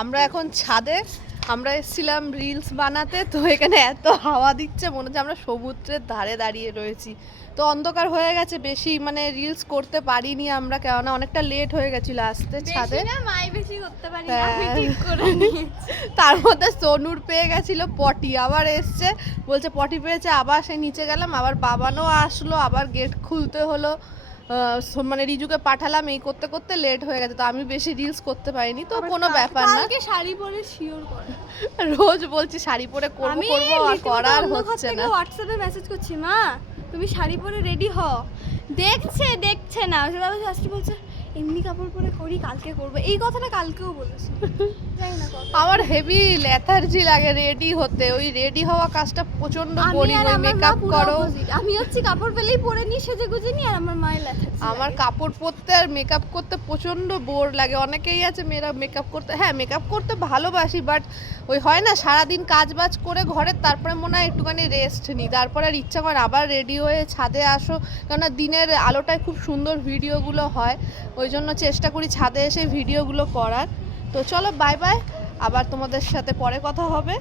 আমরা এখন ছাদে, আমরা এসেছিলাম রিলস বানাতে, তো এখানে এত হাওয়া দিচ্ছে মনে হচ্ছে আমরা সমুদ্রের ধারে দাঁড়িয়ে রয়েছি। তো অন্ধকার হয়ে গেছে, বেশি মানে রিলস করতে পারিনি আমরা, কেননা অনেকটা লেট হয়ে গেছিল আসতে ছাদে। বেশি করতে পারি হ্যাঁ। আমি ঠিক করে নিয়েছি। তার মধ্যে সোনুর পেয়ে গেছিল পটি, আবার এসছে বলছে পটি পেয়েছে, আবার সে নিচে গেলাম, আবার বাবানও আসলো, আবার গেট খুলতে হলো, মানে রিজুকে পাঠালাম, এই করতে করতে লেট হয়ে গেছে। তো আমি বেশি রিলস করতে পারিনি, তো কোনো ব্যাপার না। কালকে শাড়ি পরে শিওর করে রোজ বলছি শাড়ি পরে করবো করবো, আর করার হচ্ছে না। হোয়াটসঅ্যাপে মেসেজ করছি, মা তুমি শাড়ি পরে রেডি হও, দেখছে না, আজকে বলছে এমনি কাপড় পরে করি, কালকে করবো। এই কথাটা কালকেও বলেছি। জানি না কবে। আমার হেভি লেথার্জি লাগে রেডি হতে, ওই রেডি হওয়া কাজটা প্রচন্ড করি, ওই মেকআপ করো। আমি হচ্ছে কাপড় পেলেই পরে নিই, সেজে গুজে নিই, আর আমার মায়ের লেথার্জি আমার কাপড় পরতে আর মেকআপ করতে প্রচন্ড বোর লাগে। অনেকেই আছে মেয়েরা মেকআপ করতে, হ্যাঁ মেকআপ করতে ভালোবাসি, বাট ওই হয় না সারাদিন কাজ বাজ করে ঘরের, তারপরে মনে হয় একটুখানি রেস্ট নিই, তারপরে আর ইচ্ছা করে আবার রেডি হয়ে ছাদে আসো, কেননা দিনের আলোটায় খুব সুন্দর ভিডিওগুলো হয়, ওই জন্য চেষ্টা করি ছাদে এসে ভিডিওগুলো করার। তো চলো বাই বাই, আবার তোমাদের সাথে পরে কথা হবে।